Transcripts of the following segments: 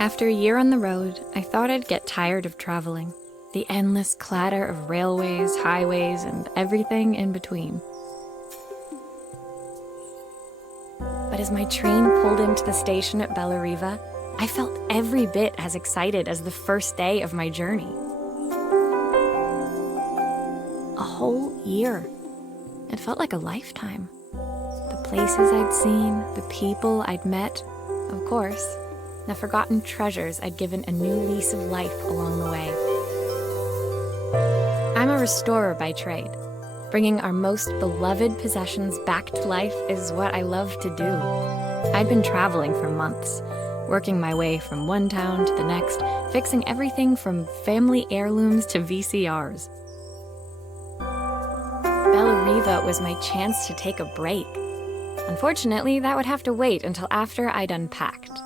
After a year on the road, I thought I'd get tired of traveling. The endless clatter of railways, highways, and everything in between. But as my train pulled into the station at Bellariva, I felt every bit as excited as the first day of my journey. A whole year. It felt like a lifetime. The places I'd seen, the people I'd met, of course, the forgotten treasures I'd given a new lease of life along the way. I'm a restorer by trade. Bringing our most beloved possessions back to life is what I love to do. I'd been traveling for months, working my way from one town to the next, fixing everything from family heirlooms to VCRs. Bellariva was my chance to take a break. Unfortunately, that would have to wait until after I'd unpacked.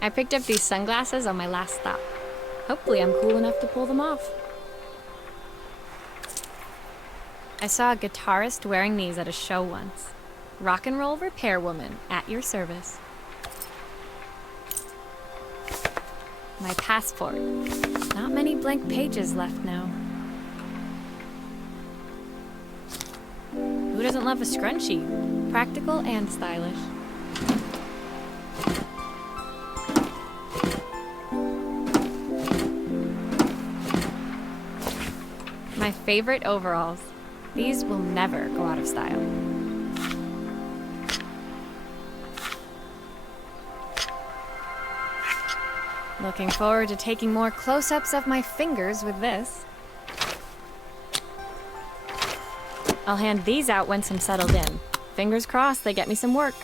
I picked up these sunglasses on my last stop. Hopefully I'm cool enough to pull them off. I saw a guitarist wearing these at a show once. Rock and roll repairwoman, at your service. My passport. Not many blank pages left now. Who doesn't love a scrunchie? Practical and stylish. My favorite overalls. These will never go out of style. Looking forward to taking more close-ups of my fingers with this. I'll hand these out once I'm settled in. Fingers crossed they get me some work.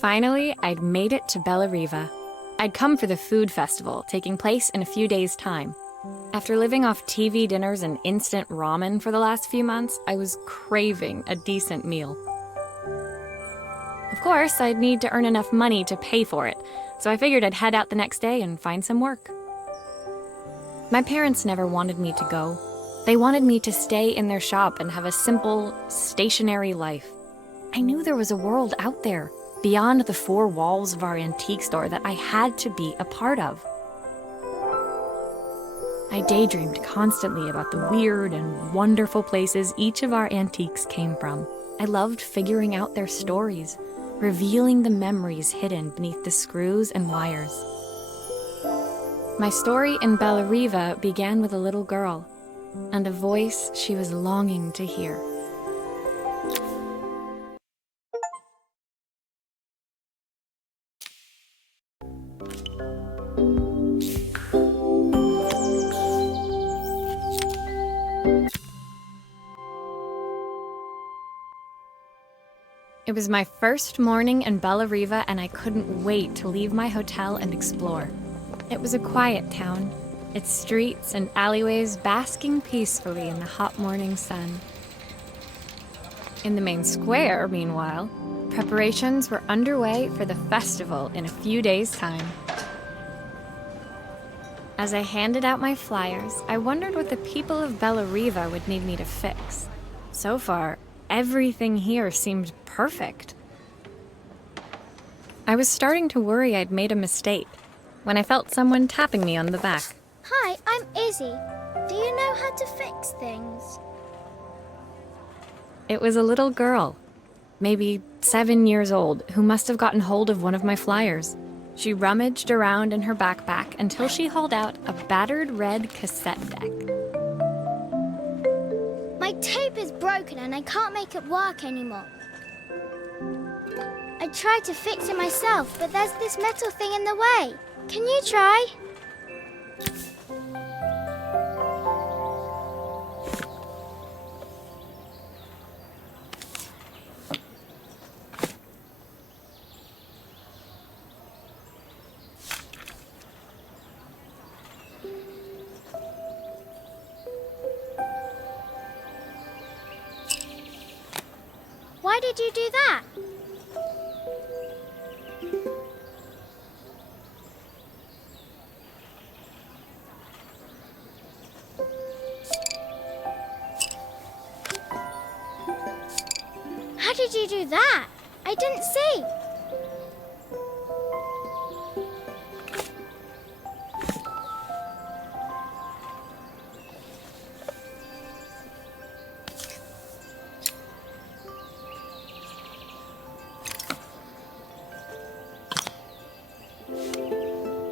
Finally, I'd made it to Bellariva. I'd come for the food festival, taking place in a few days' time. After living off TV dinners and instant ramen for the last few months, I was craving a decent meal. Of course, I'd need to earn enough money to pay for it, so I figured I'd head out the next day and find some work. My parents never wanted me to go. They wanted me to stay in their shop and have a simple, stationary life. I knew there was a world out there, beyond the four walls of our antique store, that I had to be a part of. I daydreamed constantly about the weird and wonderful places each of our antiques came from. I loved figuring out their stories, revealing the memories hidden beneath the screws and wires. My story in Bellariva began with a little girl, and a voice she was longing to hear. It was my first morning in Bellariva, and I couldn't wait to leave my hotel and explore. It was a quiet town, its streets and alleyways basking peacefully in the hot morning sun. In the main square, meanwhile, preparations were underway for the festival in a few days' time. As I handed out my flyers, I wondered what the people of Bellariva would need me to fix. So far, everything here seemed perfect. I was starting to worry I'd made a mistake when I felt someone tapping me on the back. Hi, I'm Izzy. Do you know how to fix things? It was a little girl, maybe 7 years old, who must have gotten hold of one of my flyers. She rummaged around in her backpack until she hauled out a battered red cassette deck. My tape is broken and I can't make it work anymore. I tried to fix it myself, but there's this metal thing in the way. Can you try? did you do that? How did you do that? I didn't see.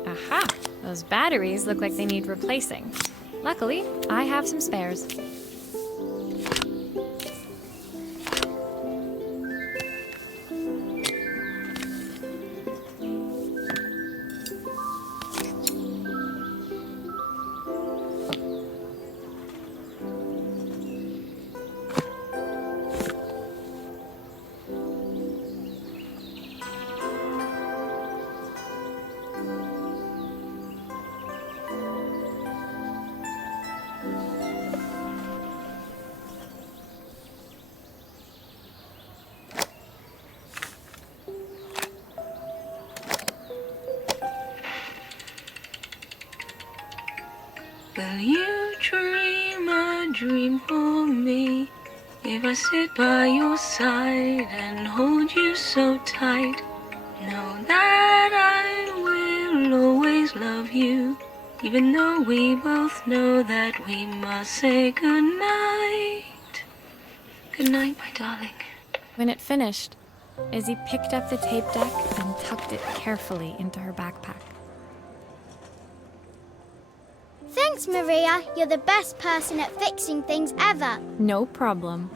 Aha! Those batteries look like they need replacing. Luckily, I have some spares. Will you dream a dream for me? If I sit by your side and hold you so tight, know that I will always love you, even though we both know that we must say goodnight. Good night, my darling. When it finished, Izzy picked up the tape deck and tucked it carefully into her backpack. Thanks, Maria. You're the best person at fixing things ever. No problem.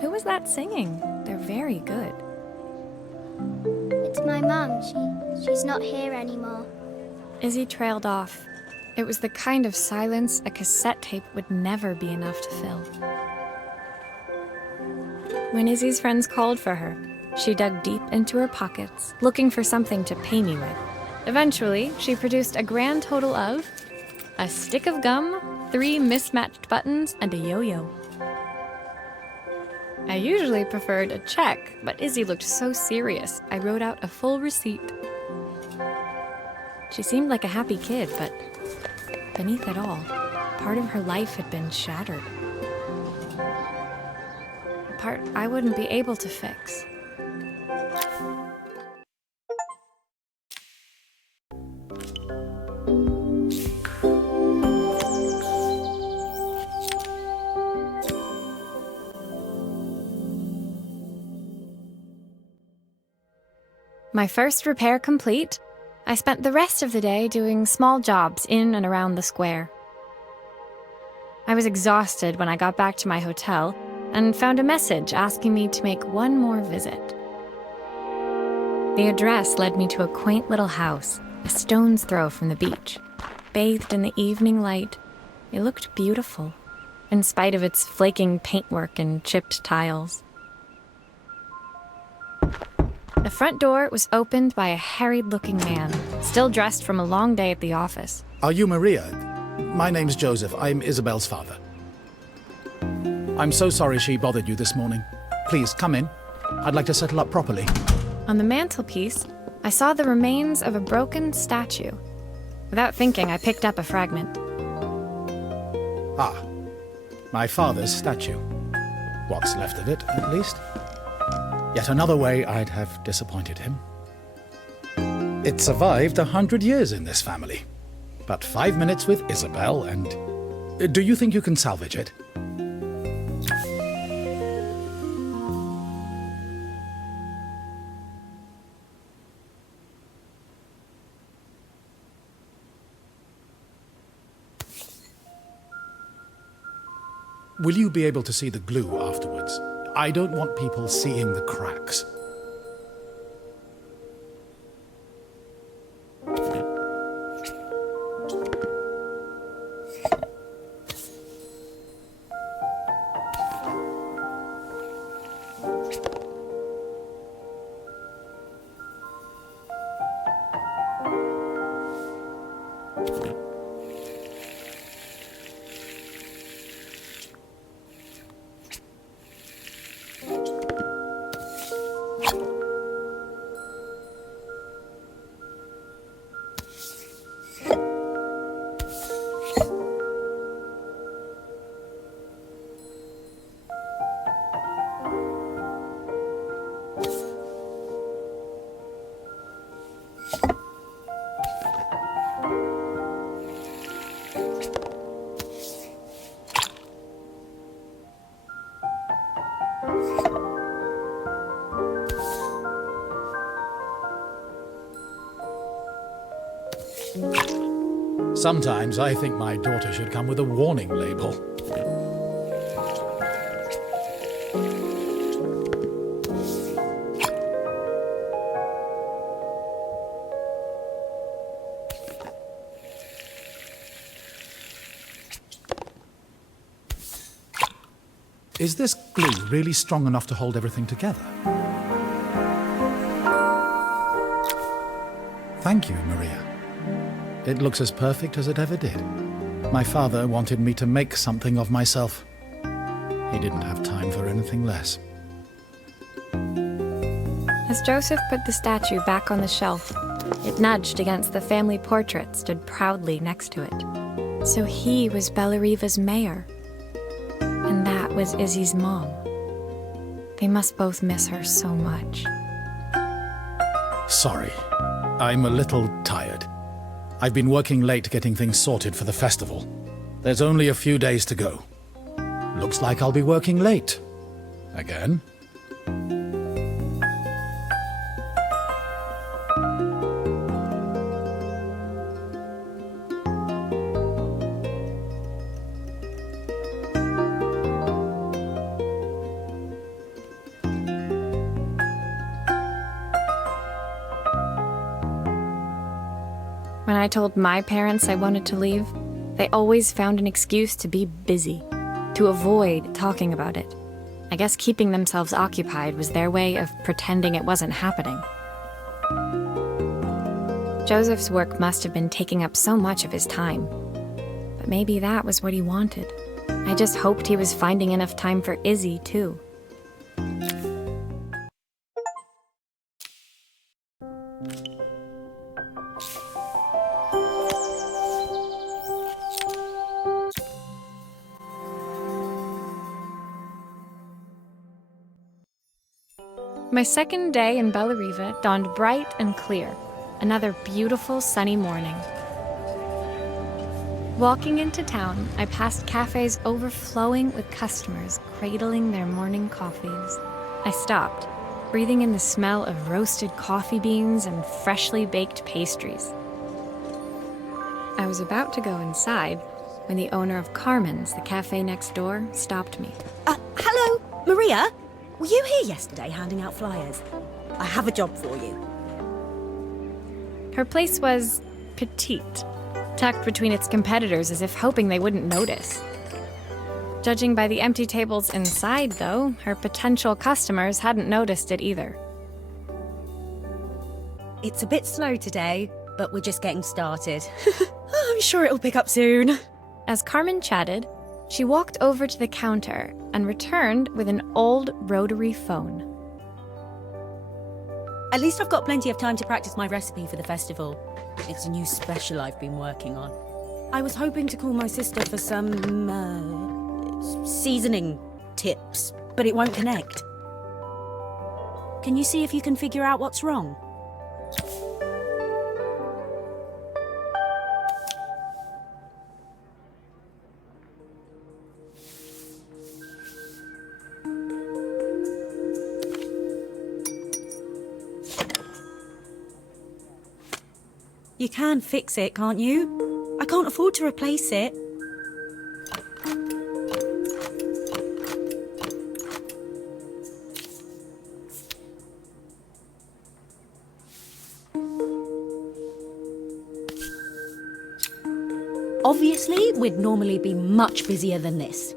Who was that singing? They're very good. It's my mum. She's not here anymore. Izzy trailed off. It was the kind of silence a cassette tape would never be enough to fill. When Izzy's friends called for her, she dug deep into her pockets, looking for something to pay me with. Eventually, she produced a grand total of a stick of gum, 3 mismatched buttons, and a yo-yo. I usually preferred a check, but Izzy looked so serious, I wrote out a full receipt. She seemed like a happy kid, but beneath it all, part of her life had been shattered. A part I wouldn't be able to fix. My first repair complete, I spent the rest of the day doing small jobs in and around the square. I was exhausted when I got back to my hotel and found a message asking me to make one more visit. The address led me to a quaint little house, a stone's throw from the beach. Bathed in the evening light, it looked beautiful, in spite of its flaking paintwork and chipped tiles. The front door was opened by a harried-looking man, still dressed from a long day at the office. Are you Maria? My name's Joseph. I'm Isabel's father. I'm so sorry she bothered you this morning. Please, come in. I'd like to settle up properly. On the mantelpiece, I saw the remains of a broken statue. Without thinking, I picked up a fragment. Ah, my father's statue. What's left of it, at least. Yet another way I'd have disappointed him. It survived 100 years in this family. But 5 minutes with Isabel and... Do you think you can salvage it? Will you be able to see the glue afterwards? I don't want people seeing the cracks. Sometimes I think my daughter should come with a warning label. Is this glue really strong enough to hold everything together? Thank you, Maria. It looks as perfect as it ever did. My father wanted me to make something of myself. He didn't have time for anything less. As Joseph put the statue back on the shelf, it nudged against the family portrait stood proudly next to it. So he was Bellariva's mayor. And that was Izzy's mom. They must both miss her so much. Sorry, I'm a little tired. I've been working late getting things sorted for the festival. There's only a few days to go. Looks like I'll be working late. Again. When I told my parents I wanted to leave, they always found an excuse to be busy, to avoid talking about it. I guess keeping themselves occupied was their way of pretending it wasn't happening. Joseph's work must have been taking up so much of his time. But maybe that was what he wanted. I just hoped he was finding enough time for Izzy, too. My second day in Bellariva dawned bright and clear, another beautiful sunny morning. Walking into town, I passed cafes overflowing with customers cradling their morning coffees. I stopped, breathing in the smell of roasted coffee beans and freshly baked pastries. I was about to go inside when the owner of Carmen's, the cafe next door, stopped me. Hello, Maria? Were you here yesterday handing out flyers? I have a job for you. Her place was petite, tucked between its competitors as if hoping they wouldn't notice. Judging by the empty tables inside, though, her potential customers hadn't noticed it either. It's a bit slow today, but we're just getting started. I'm sure it'll pick up soon. As Carmen chatted, she walked over to the counter and returned with an old rotary phone. At least I've got plenty of time to practice my recipe for the festival. It's a new special I've been working on. I was hoping to call my sister for some, seasoning tips, but it won't connect. Can you see if you can figure out what's wrong? You can fix it, can't you? I can't afford to replace it. Obviously, we'd normally be much busier than this.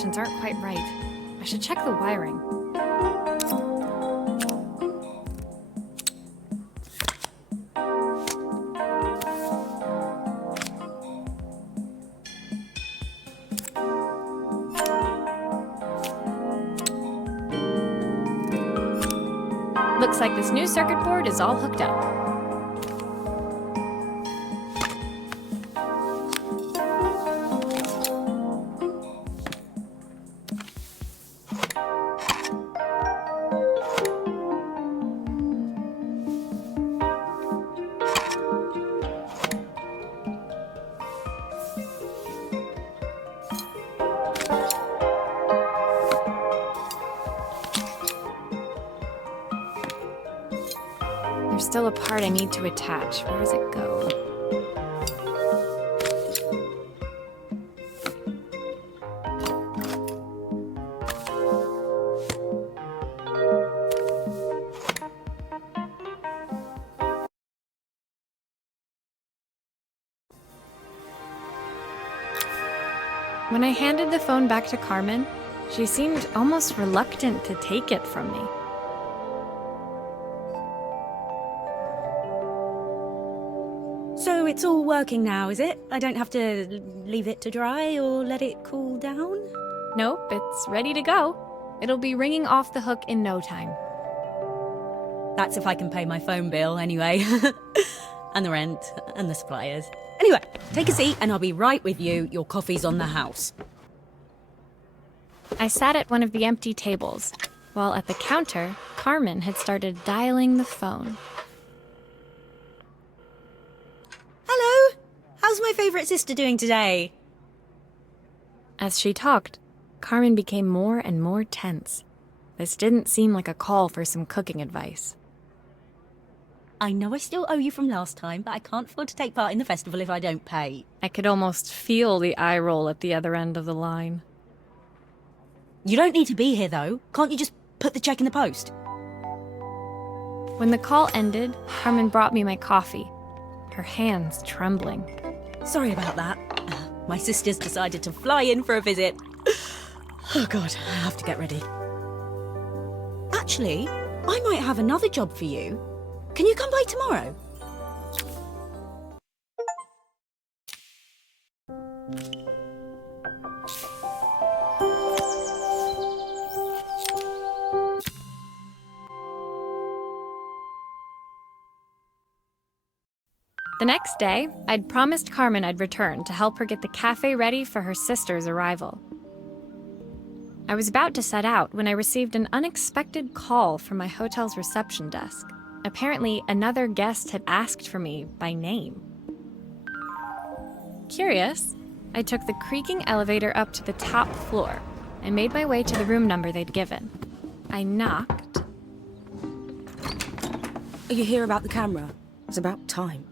connections aren't quite right. I should check the wiring. Looks like this new circuit board is all hooked up. There's still a part I need to attach. Where does it go? When I handed the phone back to Carmen, she seemed almost reluctant to take it from me. So it's all working now, is it? I don't have to leave it to dry or let it cool down? Nope, it's ready to go. It'll be ringing off the hook in no time. That's if I can pay my phone bill, anyway. And the rent, and the suppliers. Anyway, take a seat and I'll be right with you. Your coffee's on the house. I sat at one of the empty tables, while at the counter, Carmen had started dialing the phone. Hello? How's my favourite sister doing today? As she talked, Carmen became more and more tense. This didn't seem like a call for some cooking advice. I know I still owe you from last time, but I can't afford to take part in the festival if I don't pay. I could almost feel the eye roll at the other end of the line. You don't need to be here, though. Can't you just put the check in the post? When the call ended, Carmen brought me my coffee, her hands trembling. Sorry about that. My sister's decided to fly in for a visit. Oh God, I have to get ready. Actually, I might have another job for you. Can you come by tomorrow? The next day, I'd promised Carmen I'd return to help her get the cafe ready for her sister's arrival. I was about to set out when I received an unexpected call from my hotel's reception desk. Apparently, another guest had asked for me by name. Curious, I took the creaking elevator up to the top floor and made my way to the room number they'd given. I knocked. Are you here about the camera? It's about time.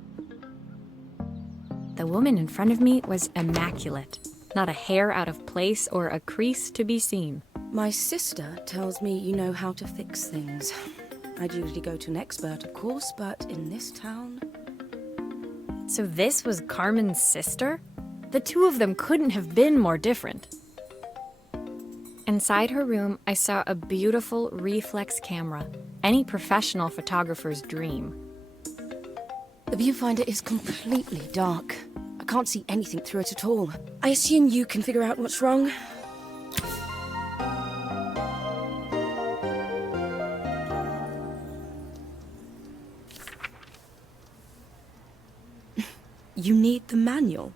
The woman in front of me was immaculate. Not a hair out of place or a crease to be seen. My sister tells me you know how to fix things. I'd usually go to an expert, of course, but in this town... So this was Carmen's sister? The two of them couldn't have been more different. Inside her room, I saw a beautiful reflex camera, any professional photographer's dream. The viewfinder is completely dark. I can't see anything through it at all. I assume you can figure out what's wrong. You need the manual.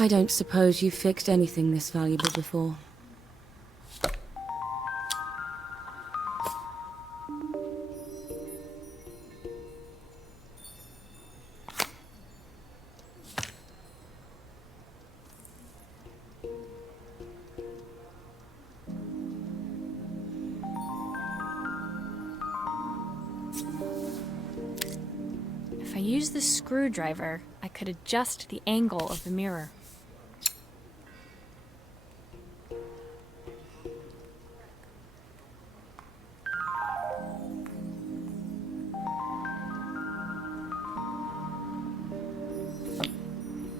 I don't suppose you've fixed anything this valuable before. used the screwdriver, I could adjust the angle of the mirror.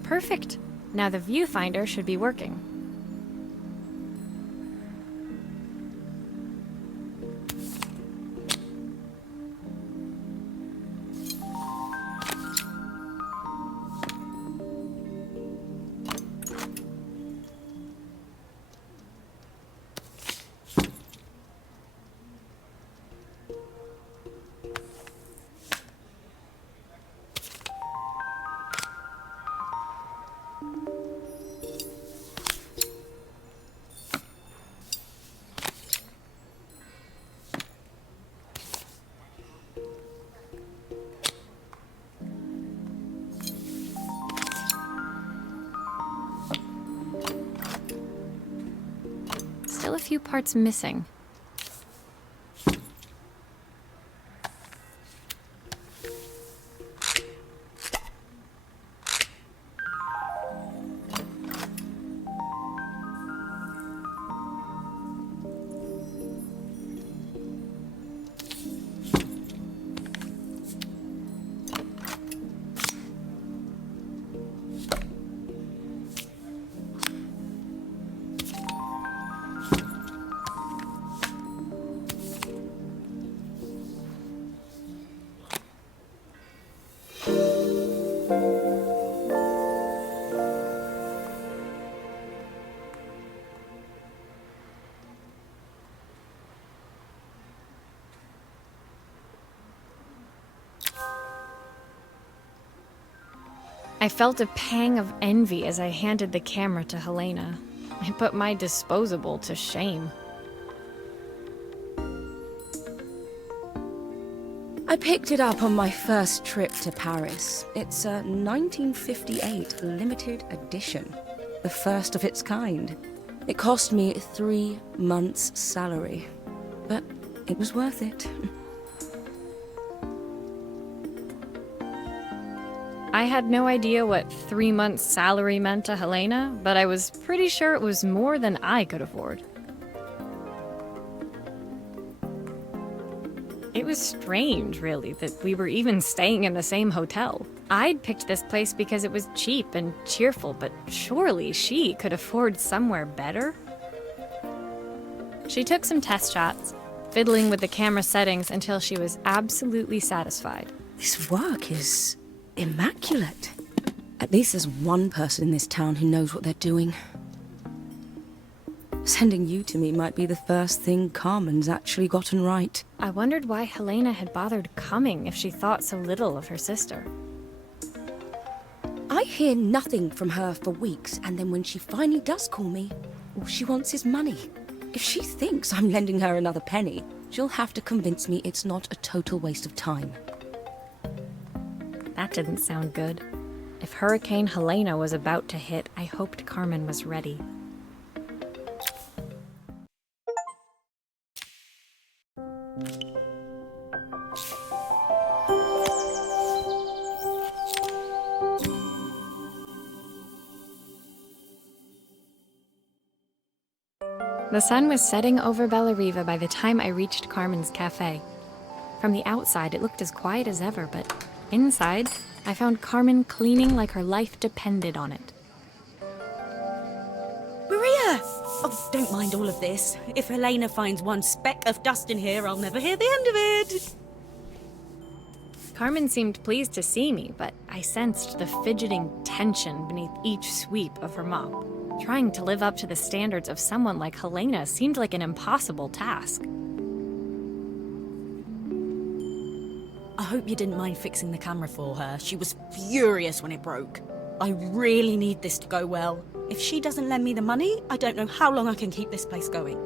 Perfect. Now the viewfinder should be working. Still a few parts missing. I felt a pang of envy as I handed the camera to Helena. I put my disposable to shame. I picked it up on my first trip to Paris. It's a 1958 limited edition, the first of its kind. It cost me 3 months' salary, but it was worth it. I had no idea what 3 months' salary meant to Helena, but I was pretty sure it was more than I could afford. It was strange, really, that we were even staying in the same hotel. I'd picked this place because it was cheap and cheerful, but surely she could afford somewhere better? She took some test shots, fiddling with the camera settings until she was absolutely satisfied. This work is immaculate. At least there's one person in this town who knows what they're doing. Sending you to me might be the first thing Carmen's actually gotten right. I wondered why Helena had bothered coming if she thought so little of her sister. I hear nothing from her for weeks, and then when she finally does call me, all she wants is money. If she thinks I'm lending her another penny, she'll have to convince me it's not a total waste of time. That didn't sound good. If Hurricane Helena was about to hit, I hoped Carmen was ready. The sun was setting over Bellariva by the time I reached Carmen's cafe. From the outside, it looked as quiet as ever, but inside, I found Carmen cleaning like her life depended on it. Maria! Oh, don't mind all of this. If Helena finds one speck of dust in here, I'll never hear the end of it. Carmen seemed pleased to see me, but I sensed the fidgeting tension beneath each sweep of her mop. Trying to live up to the standards of someone like Helena seemed like an impossible task. I hope you didn't mind fixing the camera for her. She was furious when it broke. I really need this to go well. If she doesn't lend me the money, I don't know how long I can keep this place going.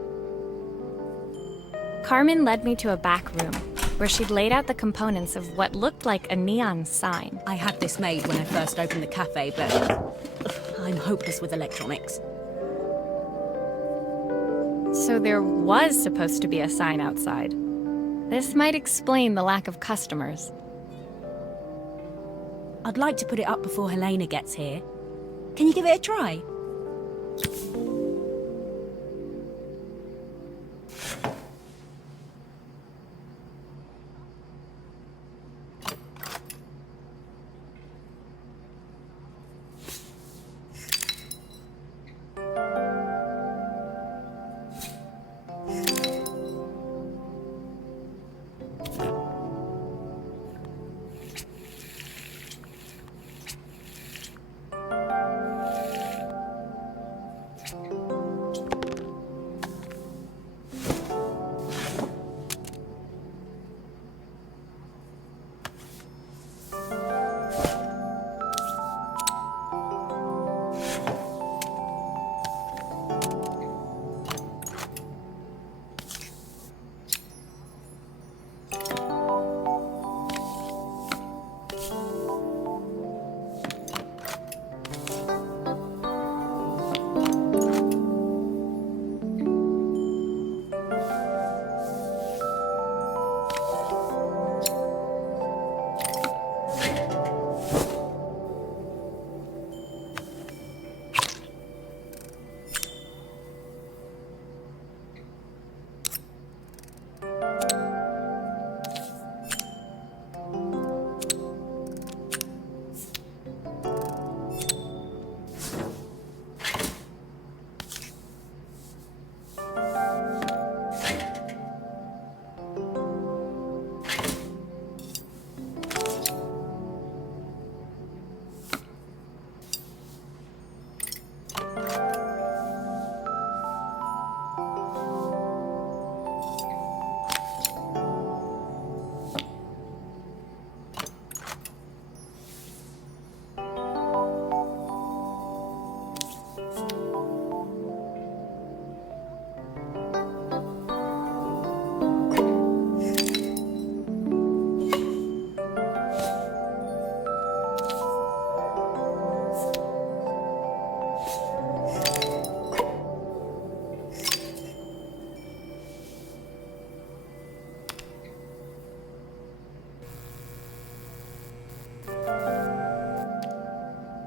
Carmen led me to a back room, where she'd laid out the components of what looked like a neon sign. I had this made when I first opened the cafe, but I'm hopeless with electronics. So there was supposed to be a sign outside. This might explain the lack of customers. I'd like to put it up before Helena gets here. Can you give it a try?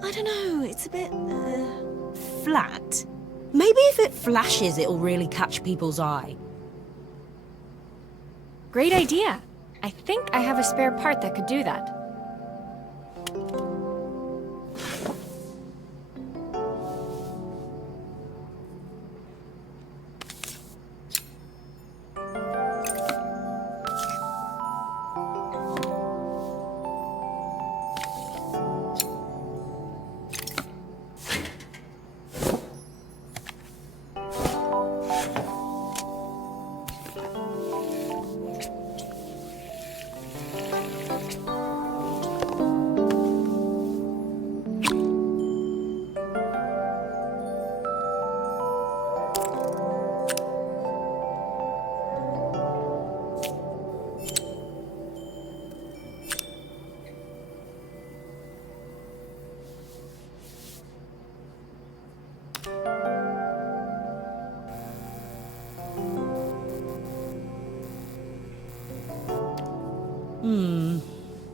I don't know, it's a bit, flat. Maybe if it flashes, it'll really catch people's eye. Great idea. I think I have a spare part that could do that.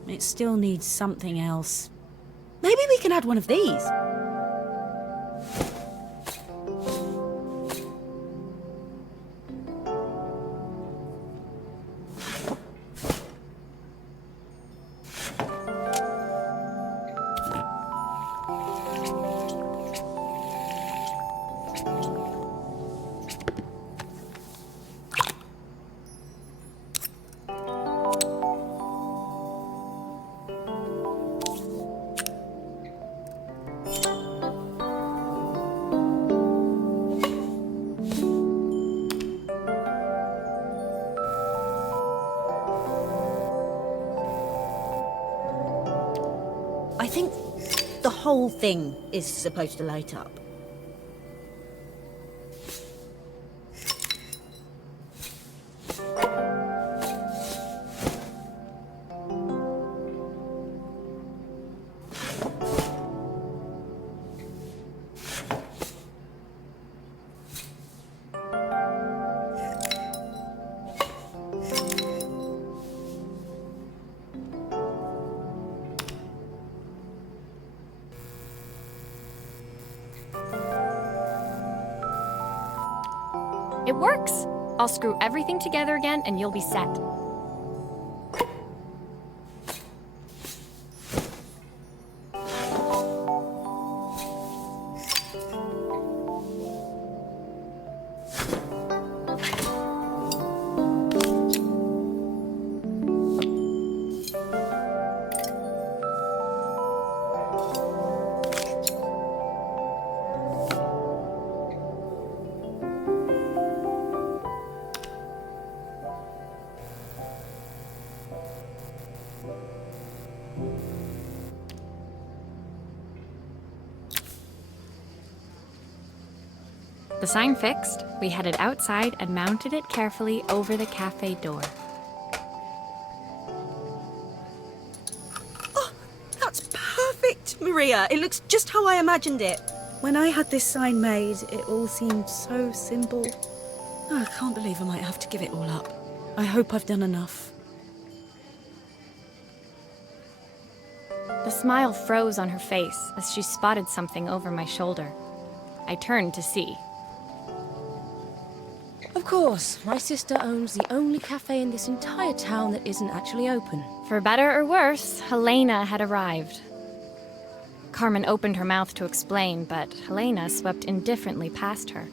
It still needs something else. Maybe we can add one of these. I think the whole thing is supposed to light up. It works! I'll screw everything together again and you'll be set. The sign fixed, we headed outside and mounted it carefully over the cafe door. Oh, that's perfect, Maria. It looks just how I imagined it. When I had this sign made, it all seemed so simple. Oh, I can't believe I might have to give it all up. I hope I've done enough. The smile froze on her face as she spotted something over my shoulder. I turned to see. Of course, my sister owns the only cafe in this entire town that isn't actually open. For better or worse, Helena had arrived. Carmen opened her mouth to explain, but Helena swept indifferently past her.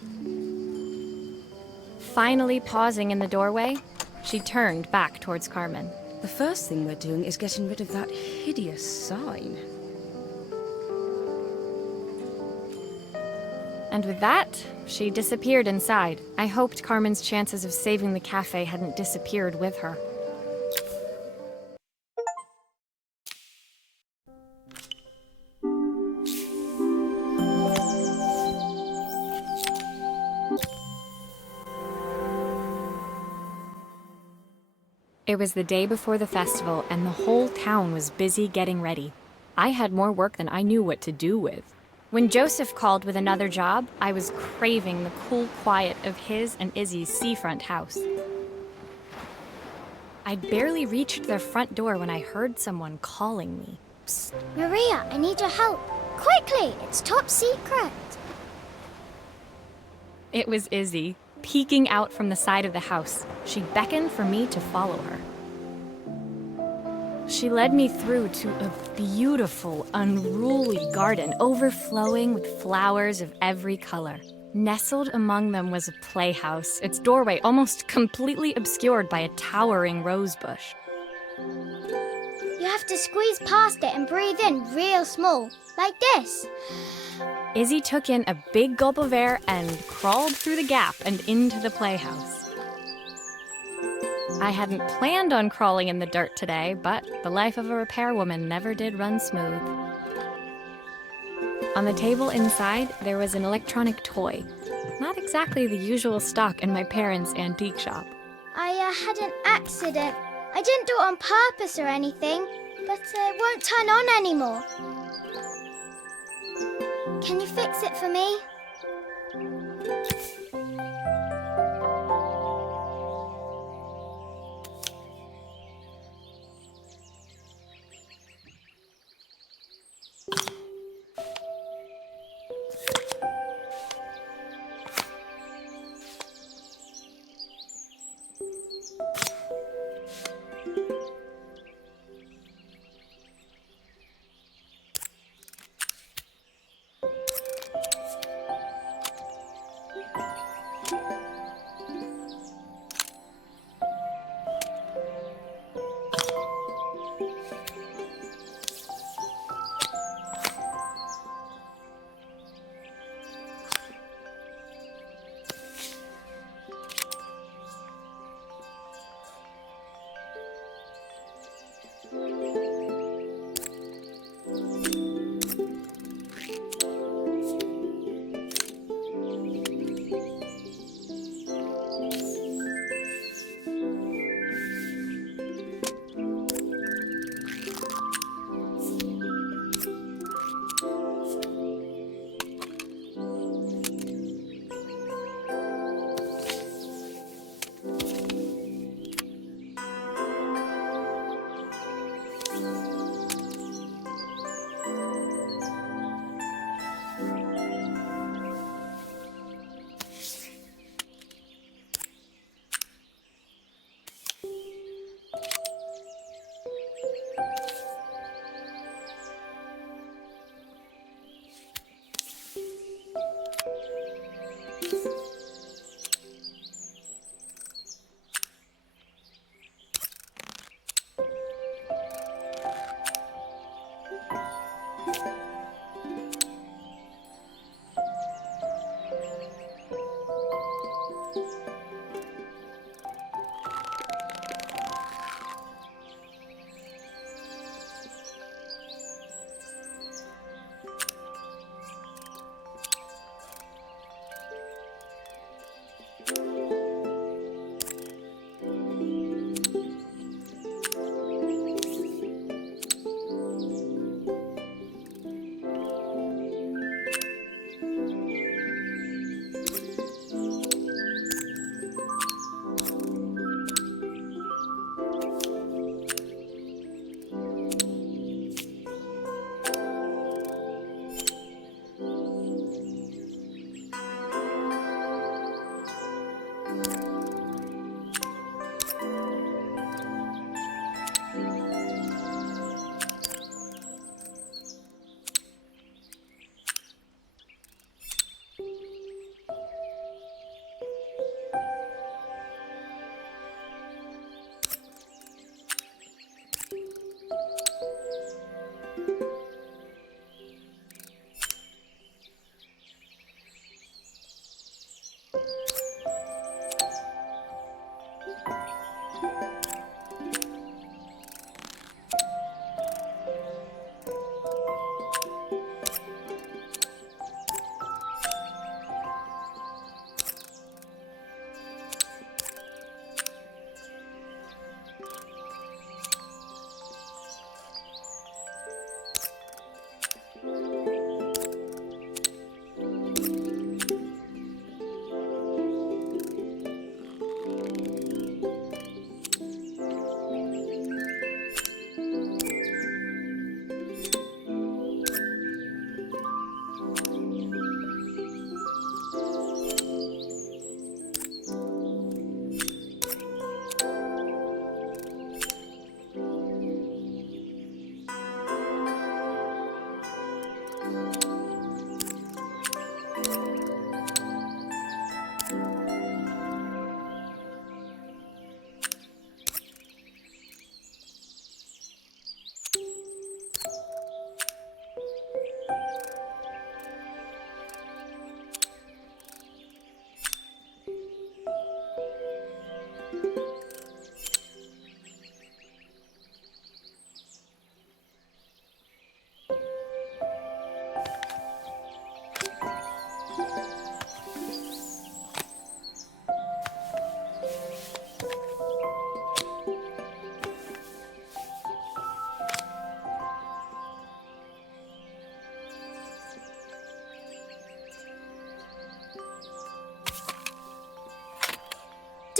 Finally pausing in the doorway, she turned back towards Carmen. The first thing we're doing is getting rid of that hideous sign. And with that, she disappeared inside. I hoped Carmen's chances of saving the cafe hadn't disappeared with her. It was the day before the festival, and the whole town was busy getting ready. I had more work than I knew what to do with. When Joseph called with another job, I was craving the cool quiet of his and Izzy's seafront house. I'd barely reached their front door when I heard someone calling me. Psst, Maria, I need your help. Quickly, it's top secret. It was Izzy, peeking out from the side of the house. She beckoned for me to follow her. She led me through to a beautiful, unruly garden overflowing with flowers of every color. Nestled among them was a playhouse, its doorway almost completely obscured by a towering rose bush. You have to squeeze past it and breathe in real small, like this. Izzy took in a big gulp of air and crawled through the gap and into the playhouse. I hadn't planned on crawling in the dirt today, but the life of a repairwoman never did run smooth. On the table inside, there was an electronic toy. Not exactly the usual stock in my parents' antique shop. I had an accident. I didn't do it on purpose or anything, but it won't turn on anymore. Can you fix it for me?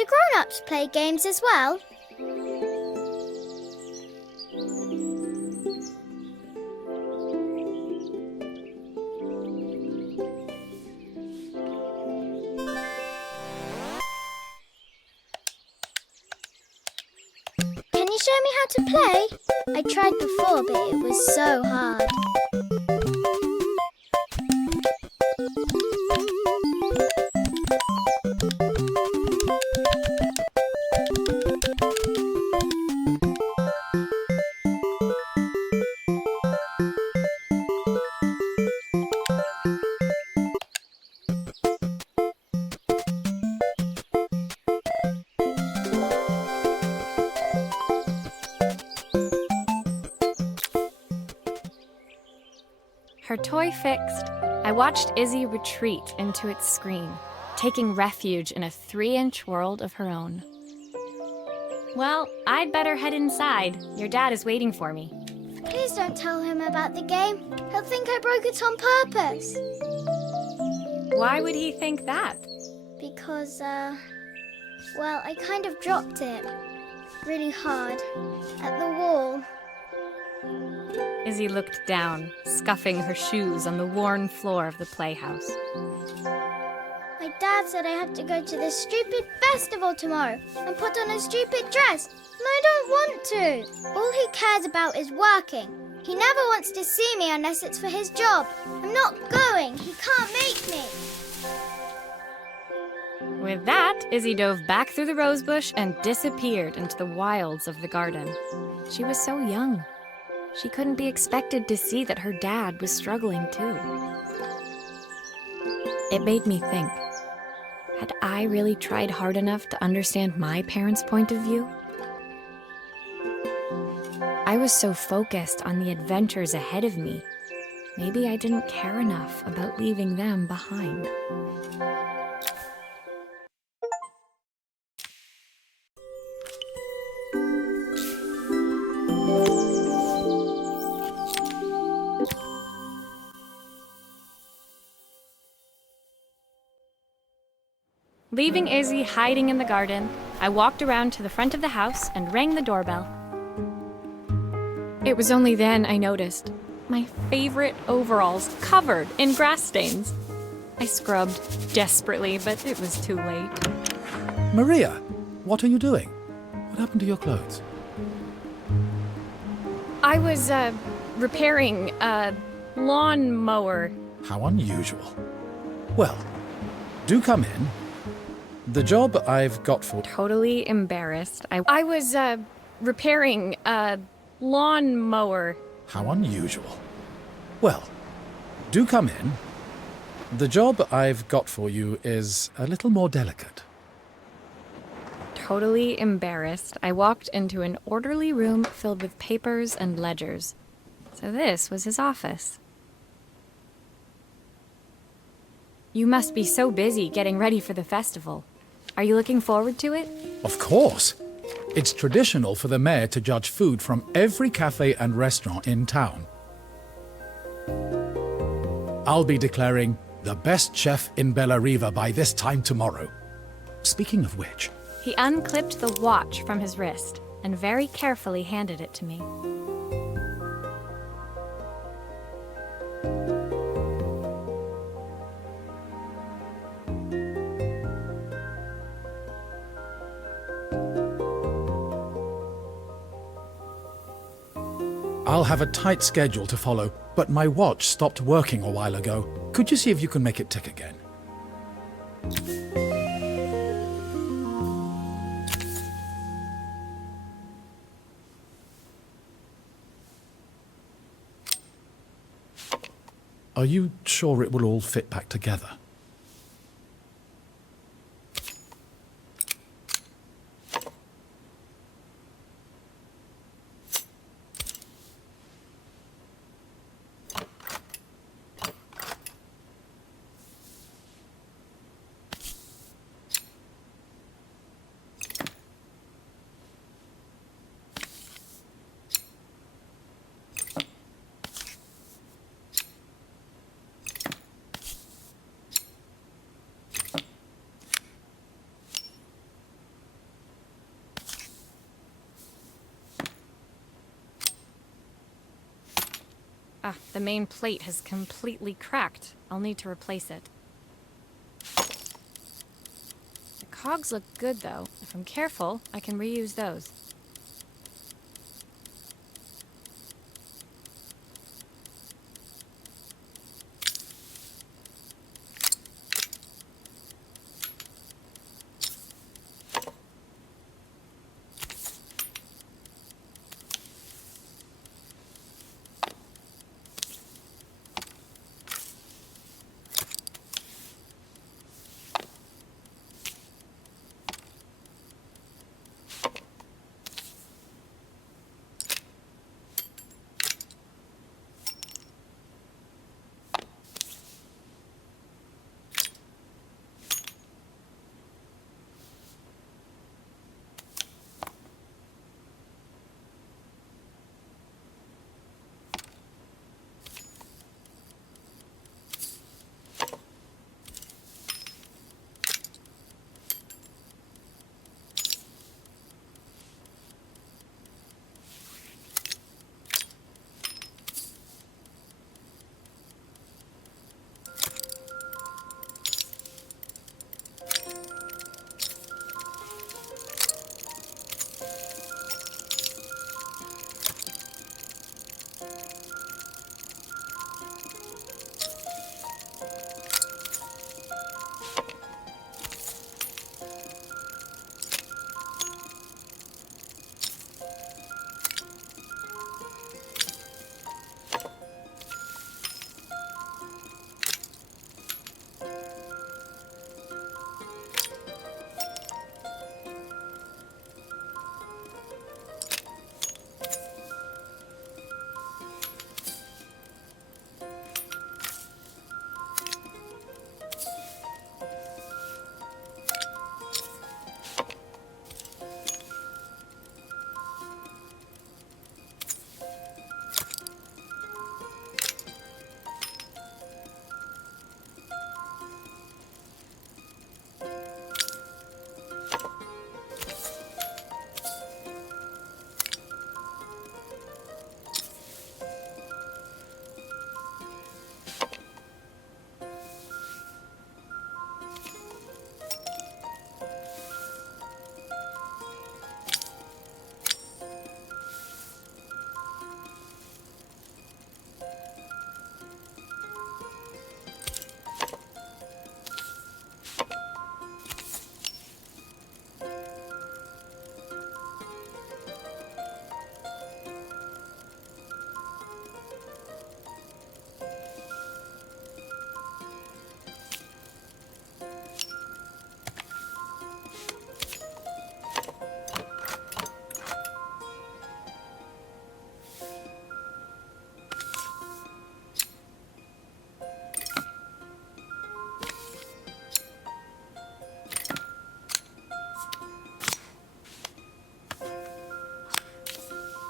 Do grown-ups play games as well? Can you show me how to play? I tried before, but it was so hard. Her toy fixed, I watched Izzy retreat into its screen, taking refuge in a 3-inch world of her own. Well, I'd better head inside. Your dad is waiting for me. Please don't tell him about the game. He'll think I broke it on purpose. Why would he think that? Because, well, I kind of dropped it really hard at the wall. Izzy looked down, scuffing her shoes on the worn floor of the playhouse. My dad said I have to go to this stupid festival tomorrow and put on a stupid dress, and I don't want to. All he cares about is working. He never wants to see me unless it's for his job. I'm not going. He can't make me. With that, Izzy dove back through the rosebush and disappeared into the wilds of the garden. She was so young. She couldn't be expected to see that her dad was struggling too. It made me think, had I really tried hard enough to understand my parents' point of view? I was so focused on the adventures ahead of me, maybe I didn't care enough about leaving them behind. Leaving Izzy hiding in the garden, I walked around to the front of the house and rang the doorbell. It was only then I noticed my favorite overalls covered in grass stains. I scrubbed desperately, but it was too late. Maria, what are you doing? What happened to your clothes? I was, repairing a lawn mower. How unusual. Well, do come in. The job I've got for... Totally embarrassed. I was, repairing a lawn mower. How unusual. Well, do come in. The job I've got for you is a little more delicate. Totally embarrassed, I walked into an orderly room filled with papers and ledgers. So this was his office. You must be so busy getting ready for the festival. Are you looking forward to it? Of course. It's traditional for the mayor to judge food from every cafe and restaurant in town. I'll be declaring the best chef in Bellariva by this time tomorrow. Speaking of which... He unclipped the watch from his wrist and very carefully handed it to me. I'll have a tight schedule to follow, but my watch stopped working a while ago. Could you see if you can make it tick again? Are you sure it will all fit back together? Ah, the main plate has completely cracked. I'll need to replace it. The cogs look good, though. If I'm careful, I can reuse those.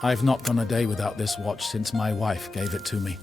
I've not gone a day without this watch since my wife gave it to me.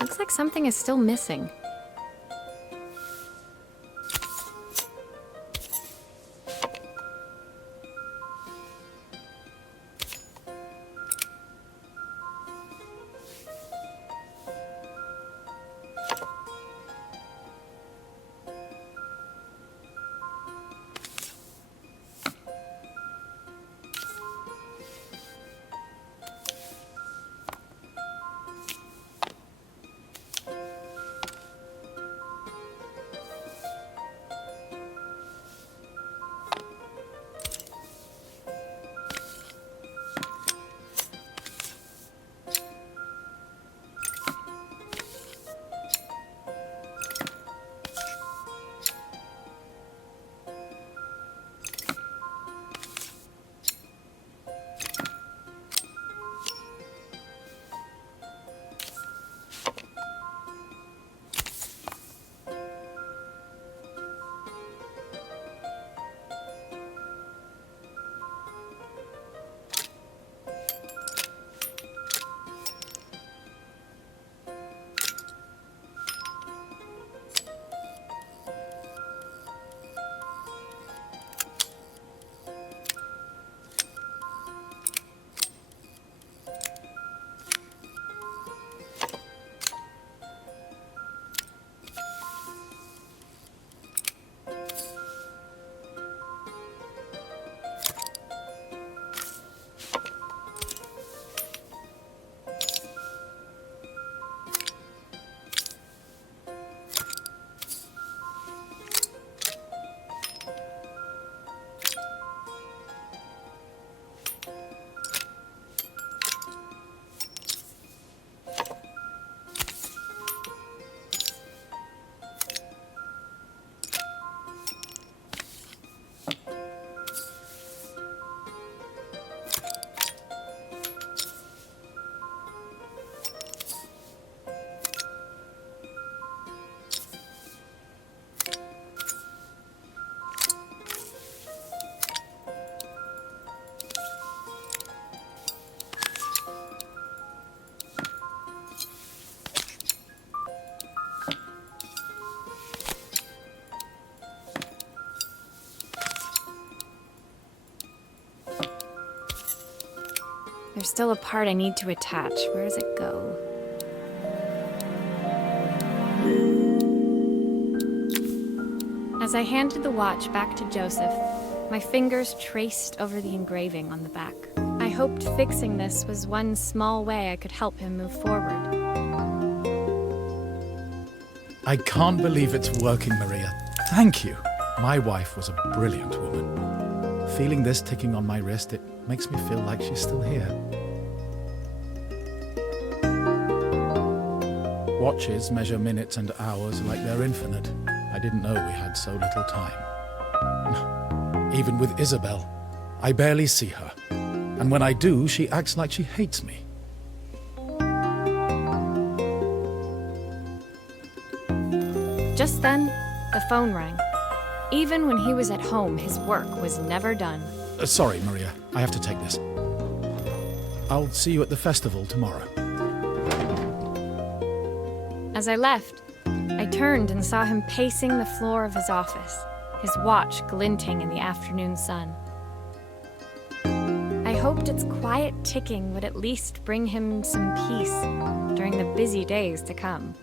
Looks like something is still missing. There's still a part I need to attach. Where does it go? As I handed the watch back to Joseph, my fingers traced over the engraving on the back. I hoped fixing this was one small way I could help him move forward. I can't believe it's working, Maria. Thank you. My wife was a brilliant woman. Feeling this ticking on my wrist, it makes me feel like she's still here. Watches measure minutes and hours like they're infinite. I didn't know we had so little time. Even with Isabel, I barely see her. And when I do, she acts like she hates me. Just then, the phone rang. Even when he was at home, his work was never done. Sorry, Maria. I have to take this. I'll see you at the festival tomorrow. As I left, I turned and saw him pacing the floor of his office, his watch glinting in the afternoon sun. I hoped its quiet ticking would at least bring him some peace during the busy days to come.